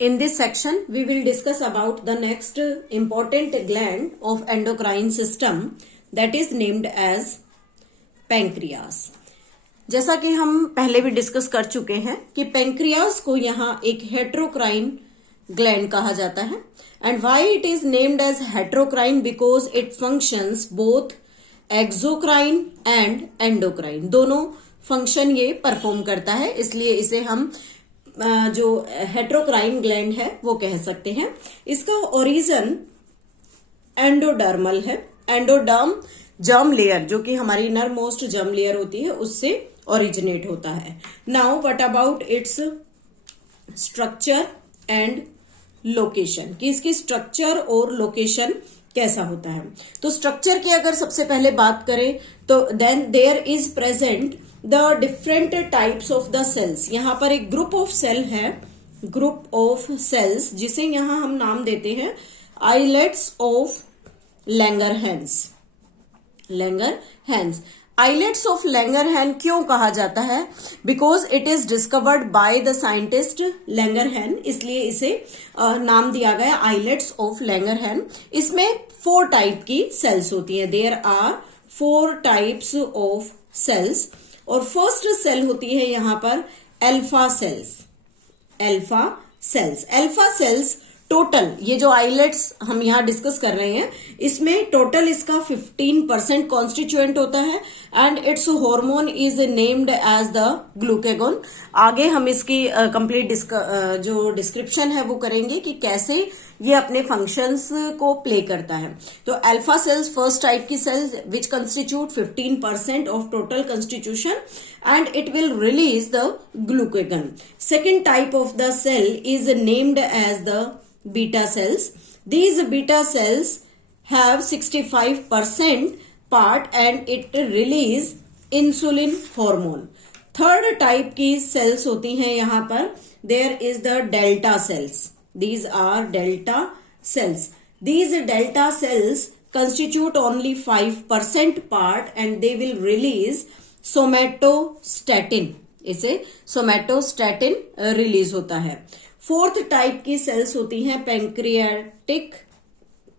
In this section, we will discuss about the next important gland of endocrine system that is named as pancreas. जैसा कि हम पहले भी discuss कर चुके हैं कि पेंक्रियास को यहाँ एक हेट्रोक्राइन ग्लैंड कहा जाता है and why it is named as heterocrine because it functions both exocrine and endocrine, दोनों फंक्शन ये परफॉर्म करता है, इसलिए इसे हम जो हेट्रोक्राइन ग्लैंड है वो कह सकते हैं। इसका ओरिजिन एंडोडर्मल है। एंडोडर्म जर्म लेयर, जो कि हमारी इनर मोस्ट जर्म लेयर होती है, उससे ओरिजिनेट होता है। Now what about its structure and location, कि इसकी स्ट्रक्चर और लोकेशन कैसा होता है। तो स्ट्रक्चर की अगर सबसे पहले बात करें तो then there is present the different types of the cells. यहां पर एक ग्रुप ऑफ सेल है, ग्रुप ऑफ सेल्स, जिसे यहां हम नाम देते हैं islets of Langerhans. Langerhans islets of Langerhan क्यों कहा जाता है? Because it is discovered by the scientist Langerhan, इसलिए इसे नाम दिया गया आइलेट्स ऑफ लैंगरहैन। इसमें 4 टाइप की सेल्स होती है। There are 4 types of cells और फर्स्ट सेल होती है यहां पर alpha cells. Alpha cells, alpha cells total, ये जो आइलेट्स हम यहां डिस्कस कर रहे हैं, इसमें टोटल इसका 15% कॉन्स्टिट्यूएंट होता है and its hormone is named as the glucagon. आगे हम इसकी कंप्लीट जो डिस्क्रिप्शन है वो करेंगे कि कैसे ये अपने फंक्शंस को प्ले करता है। तो अल्फा सेल्स फर्स्ट टाइप की cells which constitute 15% of total constitution and it will release the glucagon. Second type of the cell is named as the beta cells. These beta cells have 65% part and it release insulin hormone. Third type की cells होती हैं यहाँ पर, there is the delta cells. These are delta cells. These delta cells constitute only 5% part and they will release somatostatin, इसे somatostatin release होता है। Fourth type की cells होती हैं pancreatic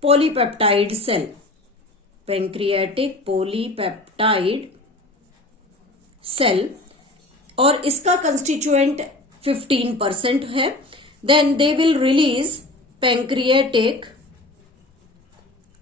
polypeptide cell. Pancreatic polypeptide cell और इसका constituent 15% है। Then they will release pancreatic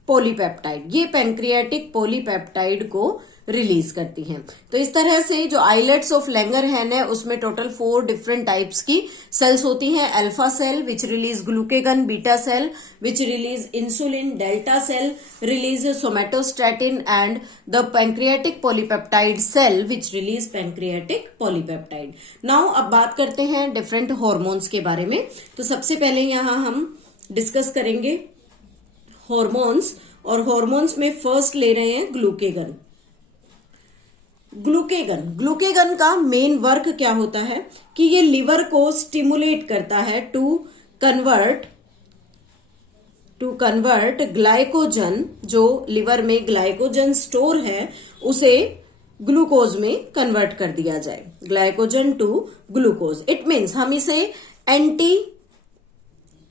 polypeptide, ये पैंक्रियाटिक पॉलीपेप्टाइड को रिलीज करती हैं। तो इस तरह से जो आइलेट्स ऑफ लैंगरहैन है उसमें टोटल 4 डिफरेंट टाइप्स की सेल्स होती हैं। Alpha cell which release glucagon, beta cell which release insulin, delta cell release somatostatin and the pancreatic polypeptide cell which release pancreatic polypeptide. Now अब बात करते हैं different hormones के बारे में। तो सबसे पहले यहां हम डिस्कस करेंगे हार्मोन्स, और हार्मोन्स में फर्स्ट ले रहे हैं ग्लूकेगन। ग्लूकेगन का मेन वर्क क्या होता है कि ये लिवर को स्टिमुलेट करता है टू कन्वर्ट ग्लाइकोजन, जो लिवर में ग्लाइकोजन स्टोर है उसे ग्लूकोज में कन्वर्ट कर दिया जाए, glycogen to glucose. It means हम इसे एंटी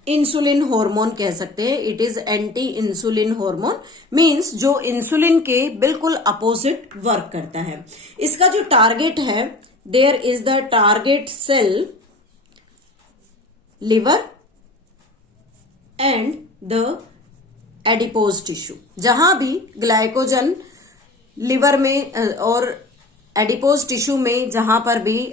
इंसुलिन हार्मोन कह सकते हैं। It is anti insulin hormone, means जो इंसुलिन के बिल्कुल अपोजिट वर्क करता है। इसका जो टारगेट है, there is the target cell liver and the adipose tissue. जहां भी ग्लाइकोजन लिवर में और एडिपोज टिश्यू में जहां पर भी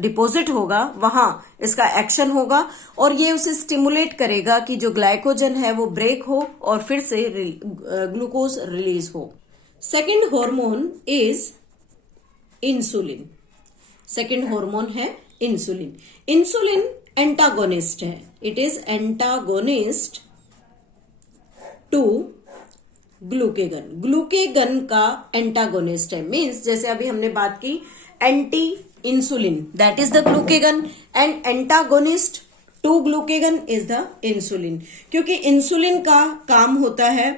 डिपॉजिट होगा वहां इसका एक्शन होगा और ये उसे स्टिमुलेट करेगा कि जो ग्लाइकोजन है वो ब्रेक हो और फिर से ग्लूकोज रिलीज हो। Second hormone is insulin. Second hormone है इंसुलिन। इंसुलिन एंटागोनिस्ट है, it is antagonist to glucagon. Glucagon का एंटागोनिस्ट है, मीन्स जैसे अभी हमने बात की anti insulin, that is the glucagon, and antagonist to glucagon is the insulin. क्योंकि इंसुलिन का काम होता है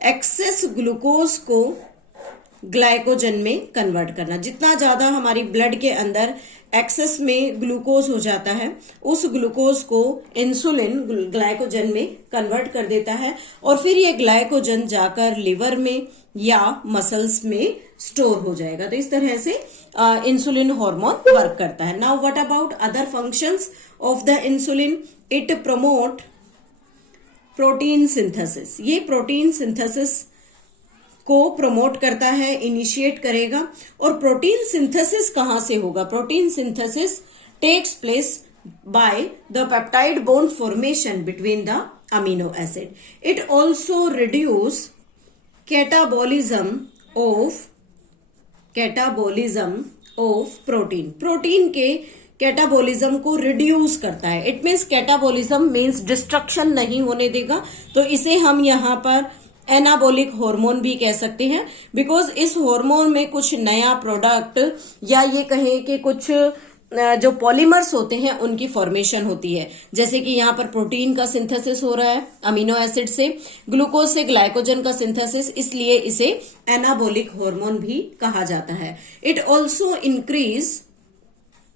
एक्सेस ग्लूकोज को ग्लाइकोजन में कन्वर्ट करना। जितना ज्यादा हमारी ब्लड के अंदर एक्सेस में ग्लूकोज हो जाता है, उस ग्लूकोज को इंसुलिन ग्लाइकोजन में कन्वर्ट कर देता है और फिर ये ग्लाइकोजन जाकर लिवर में या मसल्स में स्टोर हो जाएगा। तो इस तरह से इंसुलिन हार्मोन वर्क करता है। Now what about other functions of the insulin? It promote protein synthesis. ये प्रोटीन सिंथेसिस को प्रमोट करता है, इनिशिएट करेगा। और प्रोटीन सिंथेसिस कहां से होगा? Protein synthesis takes place by the peptide bond formation between the amino acid. It also reduce catabolism of protein. Protein के कैटाबॉलिज्म को रिड्यूस करता है। It means catabolism means destruction नहीं होने देगा, तो इसे हम यहां पर एनाबॉलिक हार्मोन भी कह सकते हैं, बिकॉज इस हार्मोन में कुछ नया प्रोडक्ट या ये कहें कि कुछ जो पॉलीमर्स होते हैं उनकी फॉर्मेशन होती है। जैसे कि यहाँ पर प्रोटीन का सिंथेसिस हो रहा है अमीनो एसिड से, ग्लूकोज से ग्लाइकोजन का सिंथेसिस, इसलिए इसे एनाबॉलिक हार्मोन भी कहा जाता है। It also increase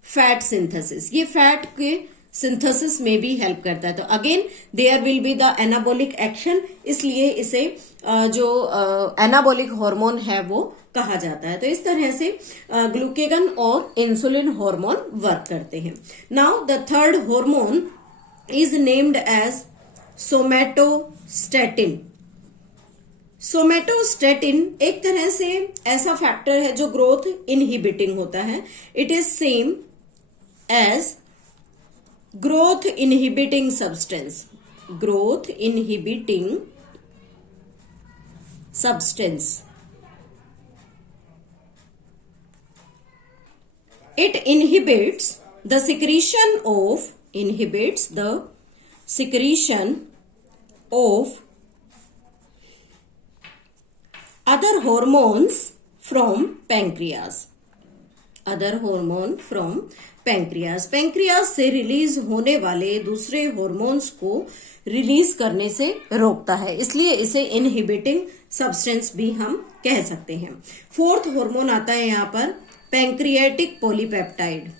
fat synthesis. ये फैट के सिंथेसिस में भी हेल्प करता है। तो again there will be the anabolic action, इसलिए इसे जो एनाबॉलिक हार्मोन है वो कहा जाता है। तो इस तरह से ग्लूकेगन और इंसुलिन हार्मोन वर्क करते हैं। Now the third hormone is named as somatostatin. Somatostatin एक तरह से ऐसा फैक्टर है जो ग्रोथ इनहिबिटिंग होता है। It is same as growth inhibiting substance। growth inhibiting substance। it inhibits the secretion of other hormones from pancreas। Pancreas से release होने वाले दूसरे हॉर्मोन्स को रिलीज करने से रोकता है, इसलिए इसे इनहिबिटिंग सब्सटेंस भी हम कह सकते हैं। फोर्थ हार्मोन आता है यहाँ पर पैंक्रियाटिक पॉलीपेप्टाइड।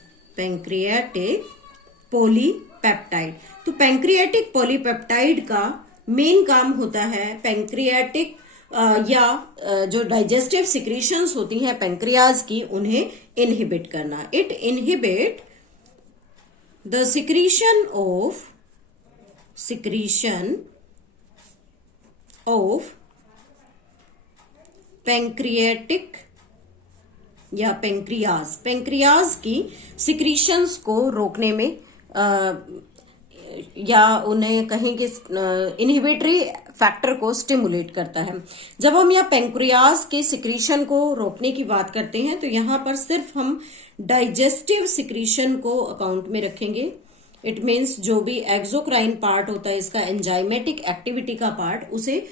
तो पैंक्रियाटिक पॉलीपेप्टाइड का मेन काम होता है पैंक्रियाटिक या जो डाइजेस्टिव सिक्रीशंस होती हैं पैंक्रियाज की, उन्हें इनहिबिट करना। It inhibit the secretion of pancreatic या पैंक्रियाज की सिक्रीशंस को रोकने में या उन्हें कहीं कि इनहिबिटरी फैक्टर को स्टिमुलेट करता है। जब हम यहाँ पैंक्रियाज के सिक्रीशन को रोकने की बात करते हैं तो यहाँ पर सिर्फ हम डाइजेस्टिव सिक्रीशन को अकाउंट में रखेंगे। इट मीन्स जो भी एक्सोक्राइन पार्ट होता है इसका एंजाइमेटिक एक्टिविटी का पार्ट, उसे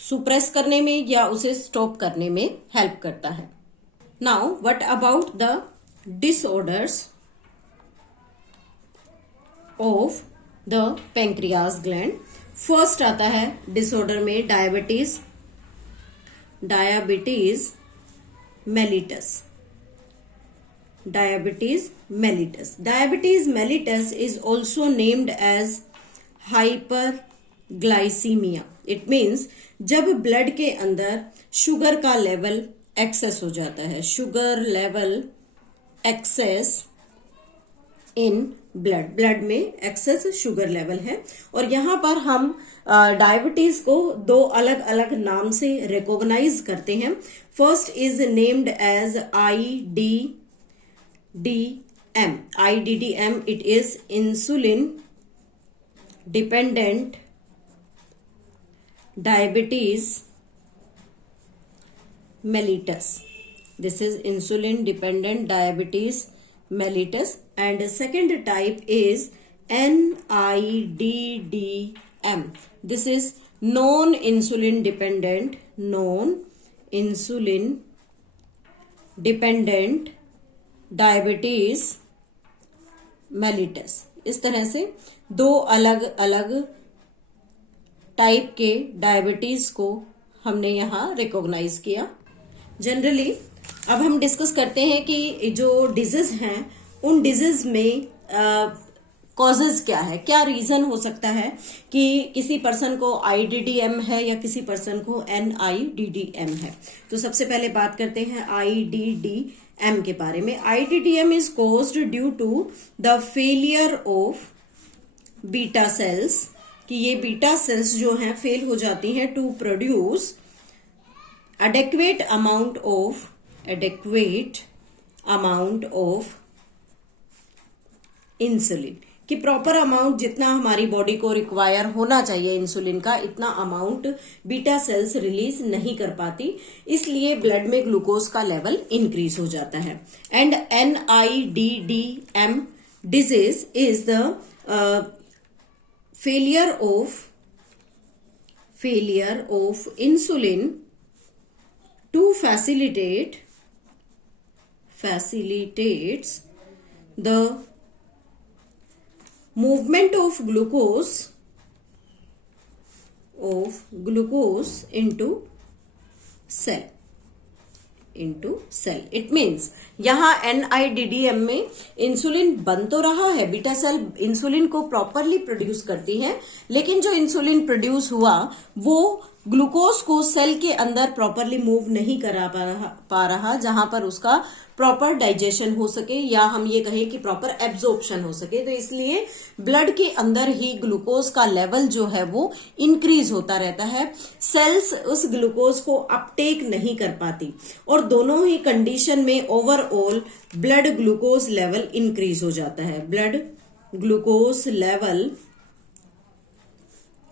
सुप्रेस करने में या उसे स्टॉप करने में हेल्प करता है। Now what about the disorders of the pancreas gland? First आता है डिसऑर्डर में diabetes mellitus is also named as hyperglycemia. It means जब ब्लड के अंदर शुगर का लेवल एक्सेस हो जाता है, sugar level excess in blood में एक्सेस शुगर लेवल है। और यहाँ पर हम डायबिटीज को दो अलग अलग नाम से रिकॉग्नाइज करते हैं। First is named as IDDM। It is insulin dependent diabetes mellitus। This is insulin dependent diabetes mellitus, and second type is NIDDM. This is non-insulin dependent diabetes mellitus। इस तरह से दो अलग अलग टाइप के डायबिटीज को हमने यहाँ रिकॉग्नाइज किया। जनरली अब हम डिस्कस करते हैं कि जो डिजीज हैं उन डिजीज में कॉजेज क्या है, क्या रीजन हो सकता है कि किसी पर्सन को IDDM है या किसी पर्सन को NIDDM है। तो सबसे पहले बात करते हैं IDDM के बारे में। IDDM is caused due to the failure of beta cells, कि ये बीटा सेल्स जो हैं फेल हो जाती हैं to produce adequate amount of insulin, कि प्रॉपर अमाउंट जितना हमारी बॉडी को रिक्वायर होना चाहिए इंसुलिन का, इतना अमाउंट बीटा सेल्स रिलीज नहीं कर पाती, इसलिए ब्लड में ग्लूकोज का लेवल इंक्रीज हो जाता है। And NIDDM disease is the failure of insulin to facilitates the movement of glucose into cell. It means यहाँ NIDDM में इंसुलिन बन तो रहा है, बीटा सेल इंसुलिन को प्रॉपरली प्रोड्यूस करती है, लेकिन जो इंसुलिन प्रोड्यूस हुआ वो ग्लूकोज को सेल के अंदर प्रॉपरली मूव नहीं करा पा रहा जहां पर उसका प्रॉपर डाइजेशन हो सके, या हम ये कहें कि प्रॉपर एब्जॉर्प्शन हो सके। तो इसलिए ब्लड के अंदर ही ग्लूकोज का लेवल जो है वो इंक्रीज होता रहता है, सेल्स उस ग्लूकोज को अपटेक नहीं कर पाती, और दोनों ही कंडीशन में overall blood glucose level increase हो जाता है। ब्लड ग्लूकोज लेवल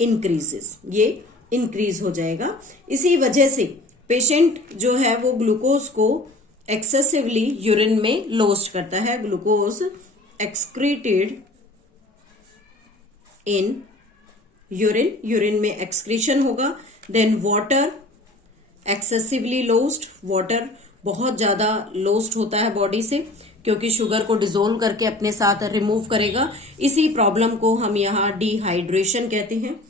इंक्रीजेस, ये इंक्रीज हो जाएगा। इसी वजह से पेशेंट जो है वो ग्लूकोज को एक्सेसिवली यूरिन में लॉस्ट करता है, ग्लूकोज एक्सक्रीटेड इन यूरिन में एक्सक्रीशन होगा। Then water excessively lost, water बहुत ज्यादा लॉस्ट होता है बॉडी से, क्योंकि शुगर को डिसोल्व करके अपने साथ रिमूव करेगा। इसी प्रॉब्लम को हम यहाँ डिहाइड्रेशन कहते हैं,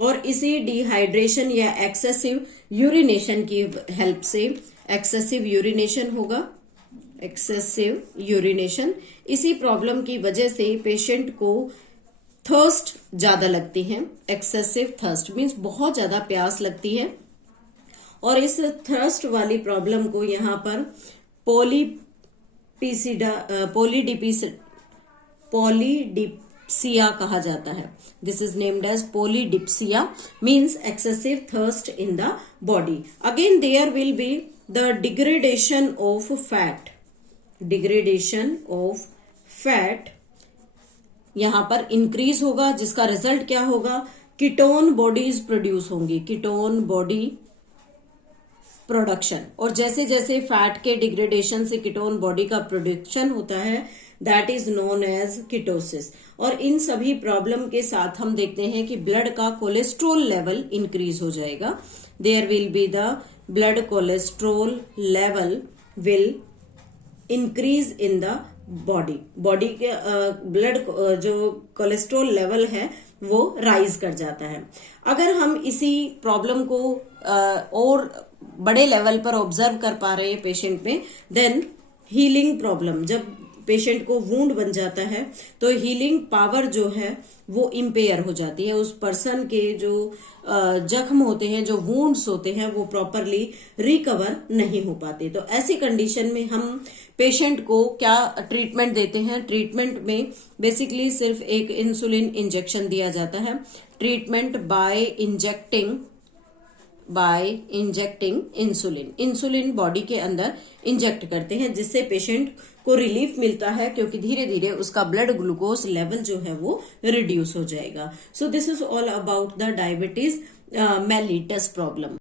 और इसी डिहाइड्रेशन या एक्सेसिव यूरिनेशन की हेल्प से एक्सेसिव यूरिनेशन होगा, एक्सेसिव यूरिनेशन। इसी प्रॉब्लम की वजह से पेशेंट को थर्स्ट ज्यादा लगती है, एक्सेसिव थर्स्ट मीन्स बहुत ज्यादा प्यास लगती है, और इस थर्स्ट वाली प्रॉब्लम को यहाँ पर पोलीडिप्सिया कहा जाता है। This is named as polydipsia, means excessive thirst in the body. Again there will be the degradation of fat यहां पर इंक्रीज होगा, जिसका रिजल्ट क्या होगा, कीटोन बॉडीज प्रोड्यूस होंगी, कीटोन बॉडी प्रोडक्शन। और जैसे जैसे फैट के डिग्रेडेशन से कीटोन बॉडी का प्रोडक्शन होता है, that is known as ketosis. और इन सभी प्रॉब्लम के साथ हम देखते हैं कि ब्लड का कोलेस्ट्रॉल लेवल इंक्रीज हो जाएगा। There will be the blood cholesterol level will increase in the body के ब्लड जो कोलेस्ट्रॉल लेवल है वो राइज कर जाता है। अगर हम इसी प्रॉब्लम को और बड़े लेवल पर ऑब्जर्व कर पा रहे हैं पेशेंट में, देन हीलिंग प्रॉब्लम, जब पेशेंट को वूंड बन जाता है तो हीलिंग पावर जो है वो इम्पेयर हो जाती है। उस पर्सन के जो जख्म होते हैं, जो वूंड्स होते हैं, वो प्रॉपरली रिकवर नहीं हो पाते। तो ऐसी कंडीशन में हम पेशेंट को क्या ट्रीटमेंट देते हैं, ट्रीटमेंट में बेसिकली सिर्फ एक इंसुलिन इंजेक्शन दिया जाता है। Treatment bye injecting insulin body के अंदर इंजेक्ट करते हैं, जिससे पेशेंट को रिलीफ मिलता है, क्योंकि धीरे धीरे उसका ब्लड ग्लूकोज लेवल जो है वो रिड्यूस हो जाएगा। So this is all about the diabetes mellitus problem.